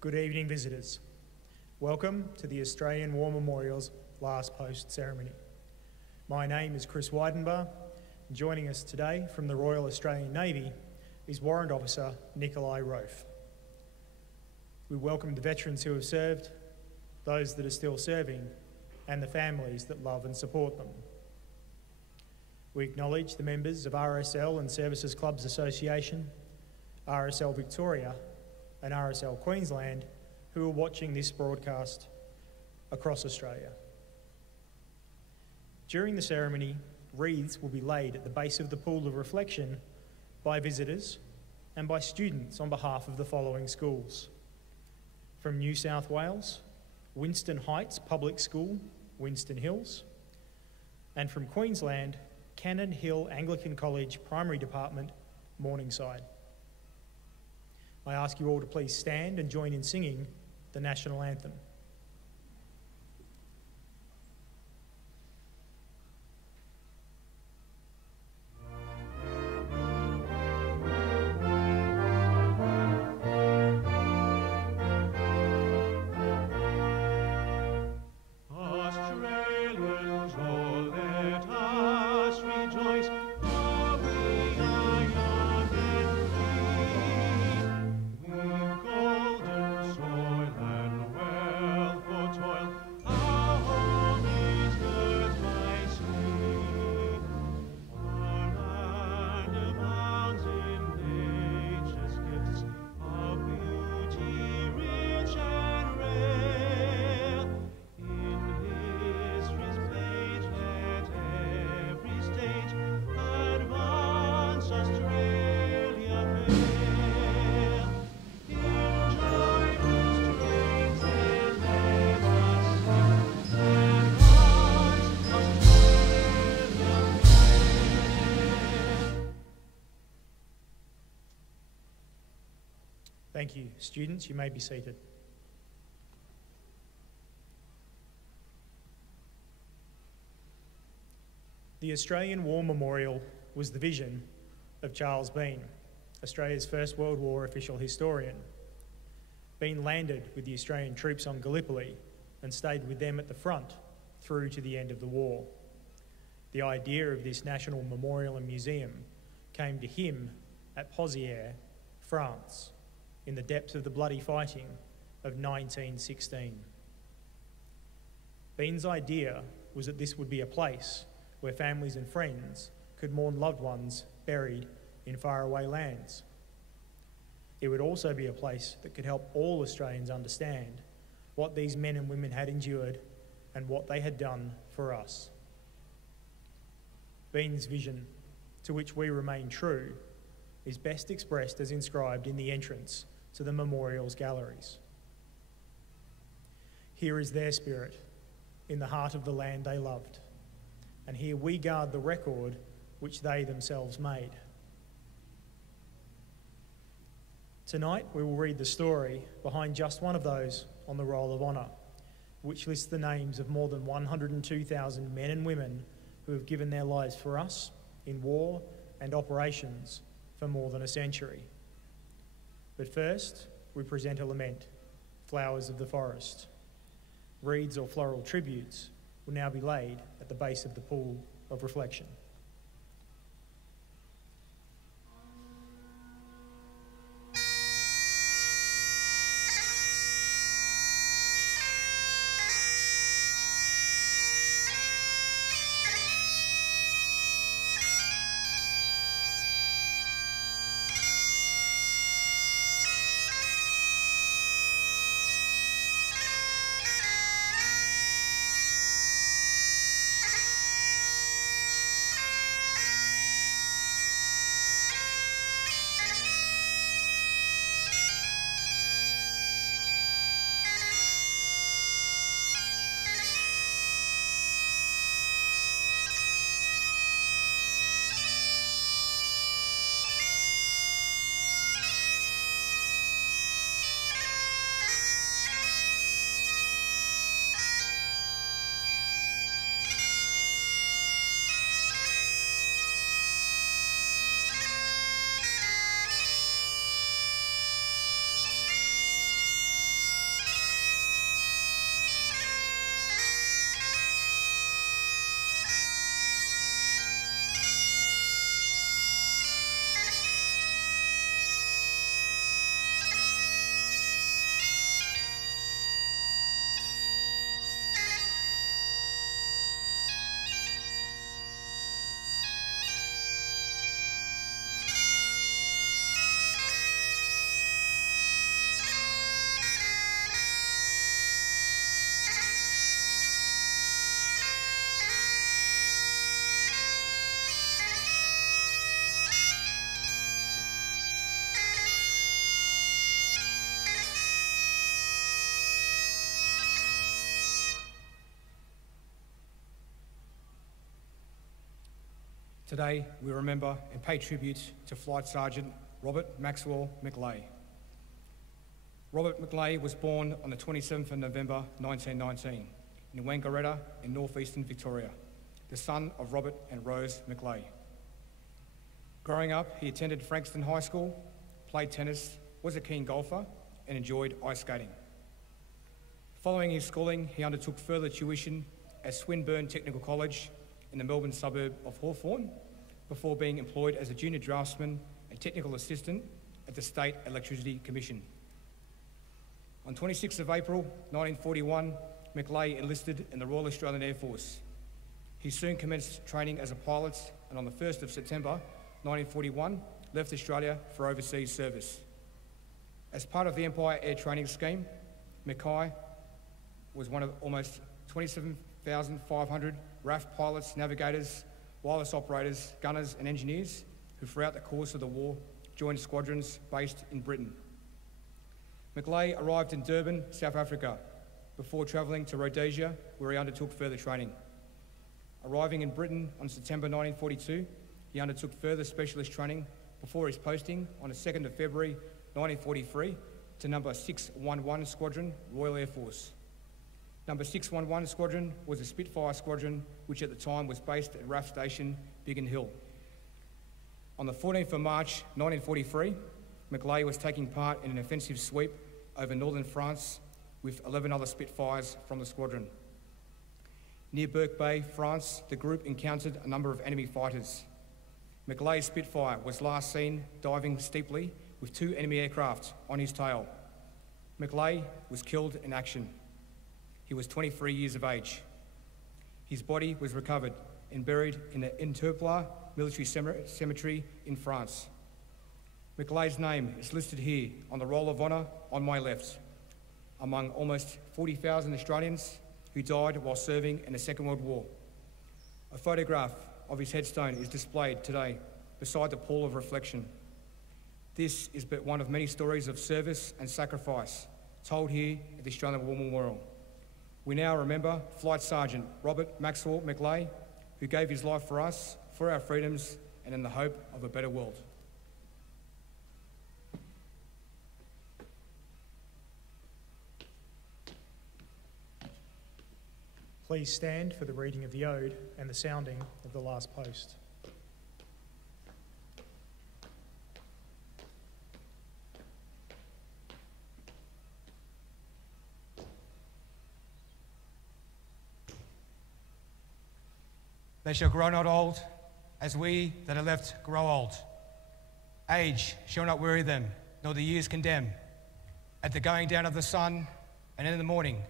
Good evening, visitors. Welcome to the Australian War Memorial's last post ceremony. My name is Chris Weidenbar, and joining us today from the Royal Australian Navy is Warrant Officer Nikolai Rofe. We welcome the veterans who have served, those that are still serving, and the families that love and support them. We acknowledge the members of RSL and Services Clubs Association, RSL Victoria, and RSL Queensland who are watching this broadcast across Australia. During the ceremony, wreaths will be laid at the base of the pool of reflection by visitors and by students on behalf of the following schools. From New South Wales, Winston Heights Public School, Winston Hills, and from Queensland, Cannon Hill Anglican College Primary Department, Morningside. I ask you all to please stand and join in singing the National Anthem. Thank you. Students, you may be seated. The Australian War Memorial was the vision of Charles Bean, Australia's First World War official historian. Bean landed with the Australian troops on Gallipoli and stayed with them at the front through to the end of the war. The idea of this national memorial and museum came to him at Pozières, France, in the depths of the bloody fighting of 1916. Bean's idea was that this would be a place where families and friends could mourn loved ones buried in faraway lands. It would also be a place that could help all Australians understand what these men and women had endured and what they had done for us. Bean's vision, to which we remain true, is best expressed as inscribed in the entrance to the memorial's galleries. Here is their spirit, in the heart of the land they loved, and here we guard the record which they themselves made. Tonight we will read the story behind just one of those on the Roll of Honour, which lists the names of more than 102,000 men and women who have given their lives for us in war and operations for more than a century. But first, we present a lament, Flowers of the Forest. Reeds or floral tributes will now be laid at the base of the pool of reflection. Today, we remember and pay tribute to Flight Sergeant Robert Maxwell McLay. Robert McLay was born on the 27th of November 1919 in Wangaratta in northeastern Victoria, the son of Robert and Rose McLay. Growing up, he attended Frankston High School, played tennis, was a keen golfer, and enjoyed ice skating. Following his schooling, he undertook further tuition at Swinburne Technical College in the Melbourne suburb of Hawthorn, before being employed as a junior draftsman and technical assistant at the State Electricity Commission. On 26th of April 1941, McLay enlisted in the Royal Australian Air Force. He soon commenced training as a pilot, and on the 1st of September 1941, left Australia for overseas service. As part of the Empire Air Training Scheme, McKay was one of almost 27,500 RAF pilots, navigators, wireless operators, gunners and engineers who throughout the course of the war joined squadrons based in Britain. McLay arrived in Durban, South Africa, before travelling to Rhodesia, where he undertook further training. Arriving in Britain on September 1942, he undertook further specialist training before his posting on the 2nd of February 1943 to Number 611 Squadron, Royal Air Force. Number 611 Squadron was a Spitfire squadron which at the time was based at RAF Station Biggin Hill. On the 14th of March 1943, McLay was taking part in an offensive sweep over northern France with 11 other Spitfires from the squadron. Near Burke Bay, France, the group encountered a number of enemy fighters. McLay's Spitfire was last seen diving steeply with 2 enemy aircraft on his tail. McLay was killed in action. He was 23 years of age. His body was recovered and buried in the Interpla military cemetery in France. McLay's name is listed here on the Roll of Honour on my left, among almost 40,000 Australians who died while serving in the Second World War. A photograph of his headstone is displayed today beside the pool of reflection. This is but one of many stories of service and sacrifice told here at the Australian War Memorial. We now remember Flight Sergeant Robert Maxwell McLay, who gave his life for us, for our freedoms, and in the hope of a better world. Please stand for the reading of the Ode and the sounding of the last post. They shall grow not old, as we that are left grow old. Age shall not weary them, nor the years condemn. At the going down of the sun, and in the morning,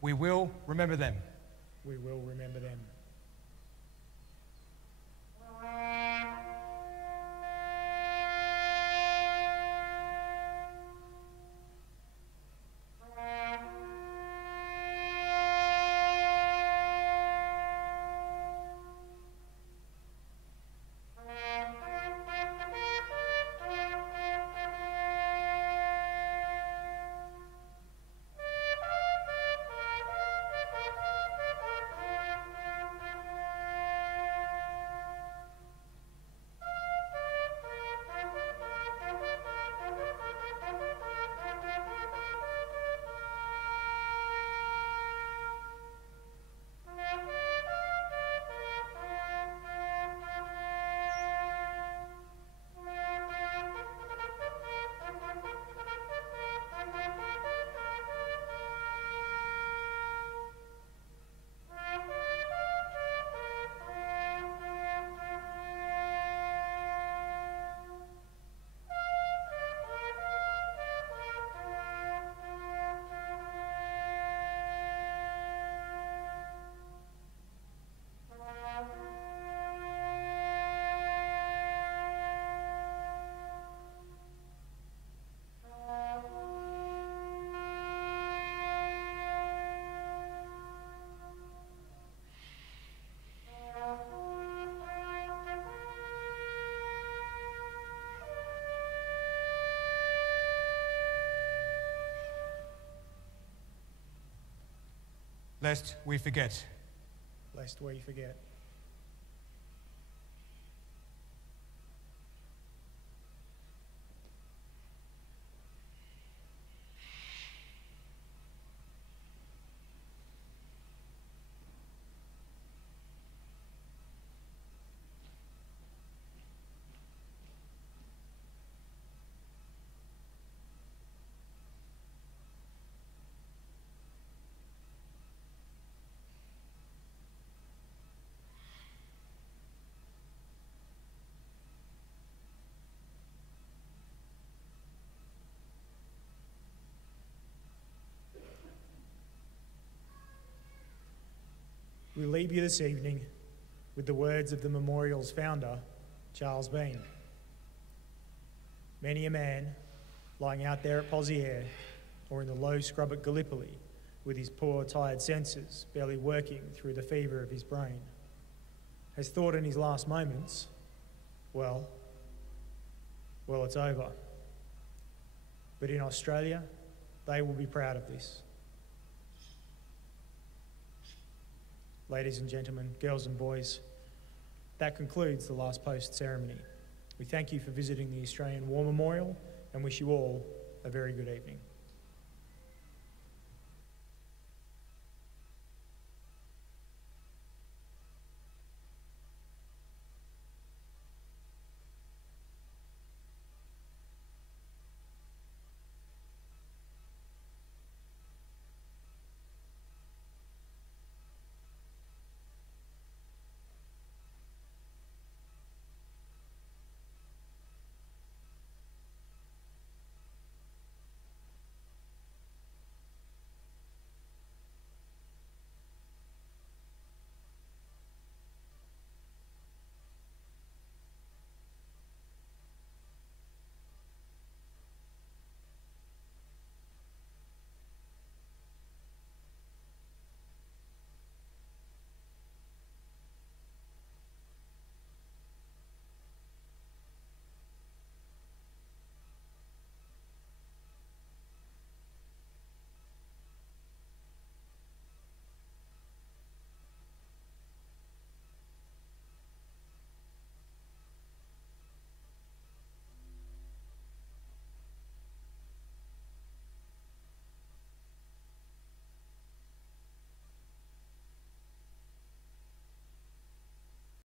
we will remember them. We will remember them. Lest we forget. Lest we forget. we leave you this evening with the words of the memorial's founder, Charles Bean. Many a man lying out there at Poziere or in the low scrub at Gallipoli with his poor, tired senses barely working through the fever of his brain has thought in his last moments, well, it's over. But in Australia, they will be proud of this. Ladies and gentlemen, girls and boys, that concludes the last post ceremony. We thank you for visiting the Australian War Memorial and wish you all a very good evening.